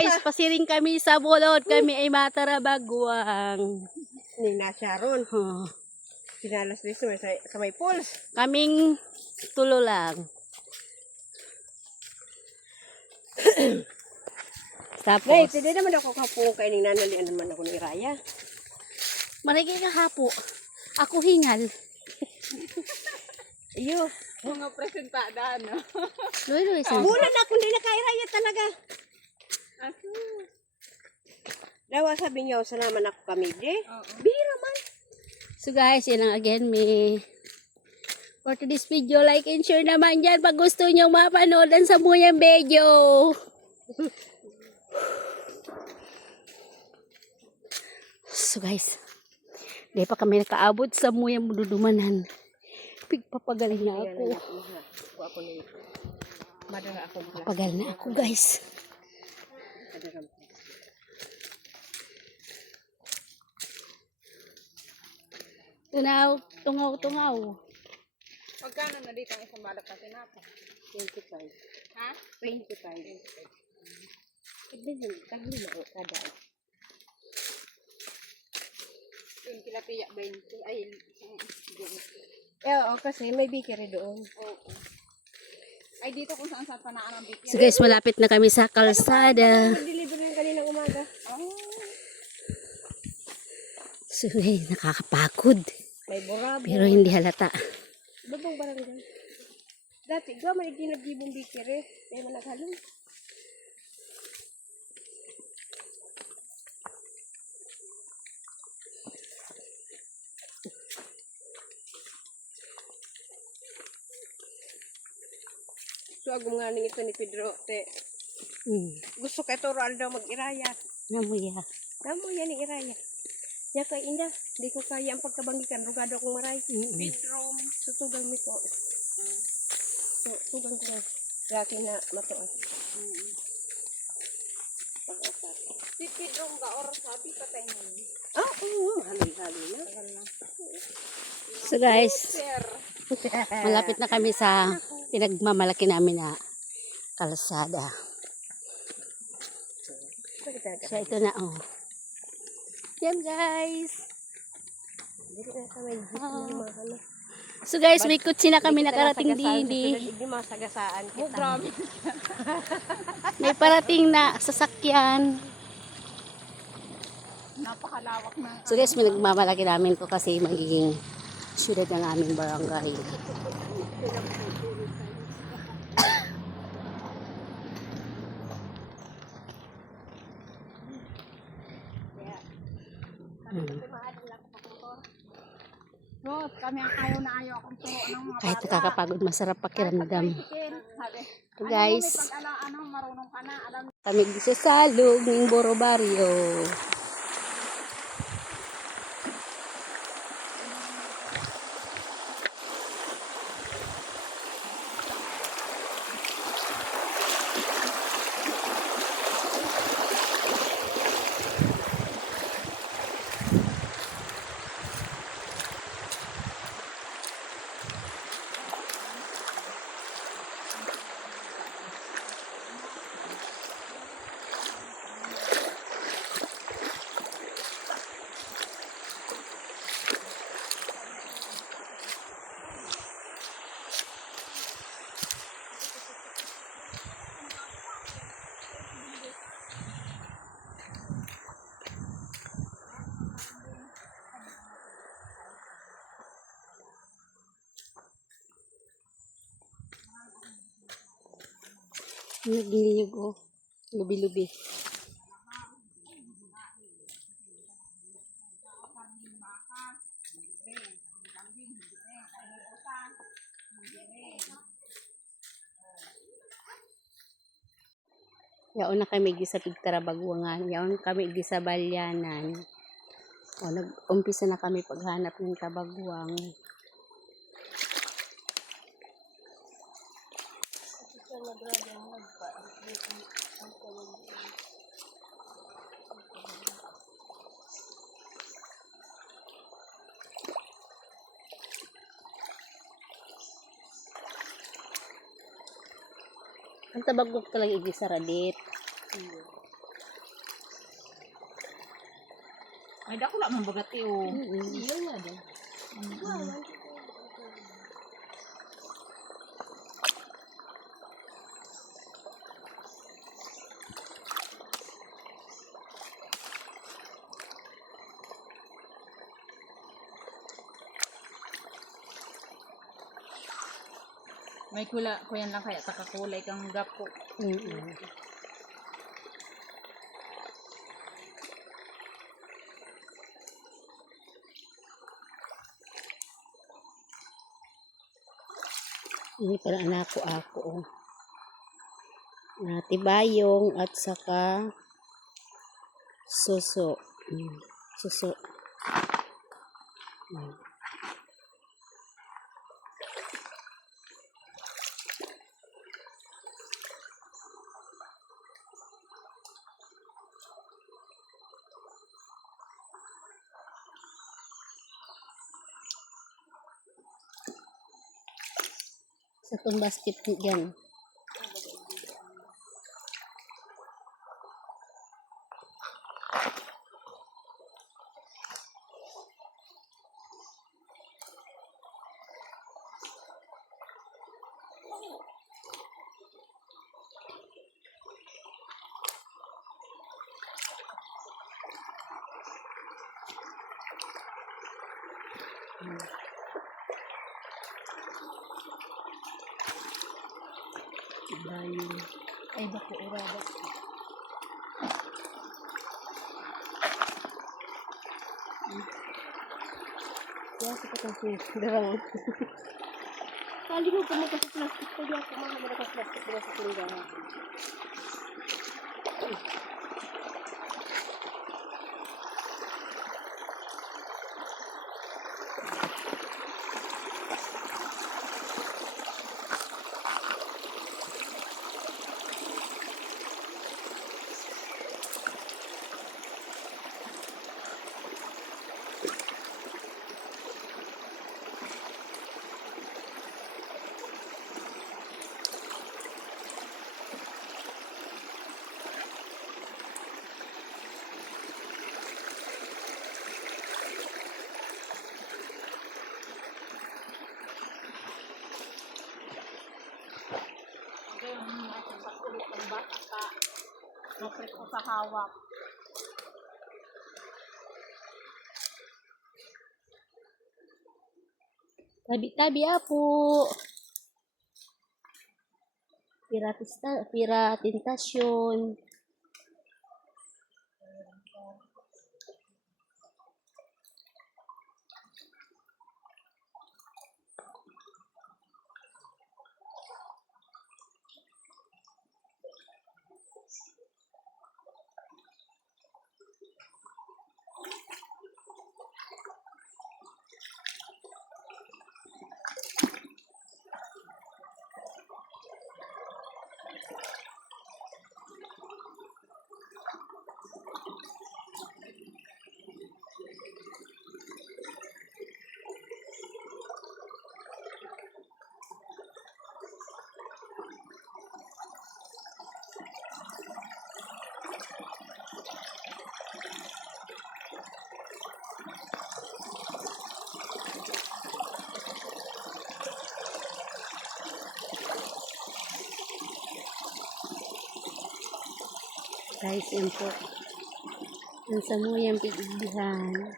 guys, pasiring kami sa bulod. Kami ay matarabagwang. Ni na Sharon. Oh. Pinalas din sa may pools. Kaming tulo lang. Tapos, Nay, hindi naman ako kapulong kayo ni nanalian naman ako ni Raya. marigay ka hapo. Ako hingal. Iyo. Mga presentada, no? Luy, sa. Bulan ako hindi na kay Raya talaga. Aso. Dawa sabi niyo, salamat ako kami di. Oo. Bihira man. So guys, yun lang again, may for today's video, like and share naman dyan pag gusto nyo mapanood ang Samuyang video. So guys, di pa kami nakaabot sa Samuyang Mududumanan. Pigpapagaling na ako. Ako ni madara ako. Pagal na ako guys. Tunaw, tungaw. Magkano na dito ang isang balak na tinapa? 25. Ha? 25. Hindi yun, tagli na ako kada. Yung tilapia 20. Ay, Oo, kasi may bikiri doon. oo. Ay, dito kung saan saan panaan ang bigyan. So guys, malapit na kami sa kalsada. Nag-deliver yung kaninang umaga. So guys, nakakapagod. May burabo. Pero hindi halata. Babang barangay. Dati, gawa man nag-gibong bikiri. Kaya man naghalong. So, agong nga ning ito ni Pedro, te. Gusto ka ito, Rolando, mag-iraya. Namuya. Tamo yan ni iraya. Ya kay inda, di ko kaya ang pagkabangikan, rugado akong maray. Bedroom. Sutugang mi po. So, tugang ko na. Laki na matuan. Si bedroom ka or sabi patay mo. Ah, oo, haloy-haloy na. So guys, Sir. malapit na kami sa pinagmamalaki namin na kalsada. So ito na oh. Yan guys. Dili na sa may jeep na limahan na. So guys, may kutsi na kami Hindi kita nakarating nasagasaan sa didi. sunod, Hindi masagasaan Oh, kita. grabe. May parating na sasakyan. Napakalawak na. So guys, pinagmamalaki namin to kasi magiging syudad ng aming barangay. Rod, kami ang ayaw na ayaw akong turuan ng mga Kahit nakakapagod, masarap pakiramdam. Sabi, So guys, marunong ka na, alam kami sa salog ng Boro Barrio. Nagiliyog oh. Lubi-lubi. Yaon na kami sa Pigtarabagwangan. Yaon kami sa Balyanan. O, nag-umpisa na kami paghanap ng tabagwang. Ang tabagwag talaga igisaradit. Ay, dako lang mong bagati o. Iyo nga din. May kuyan lang kaya takakulay kang gapo. Ini para anak ko ako. Tibayong at saka suso. Suso. Sa itong basket dyan. Ay, bako urada. Ya, kita kasih darang. Kali mo pumunta sa plastic ko, di ako mahamara ka plastic ko sa tulungan. Maprit ko sa hawak. Tabi-tabi apo. Piratintasyon. Guys, yan po. Ang samuyang pigdihan.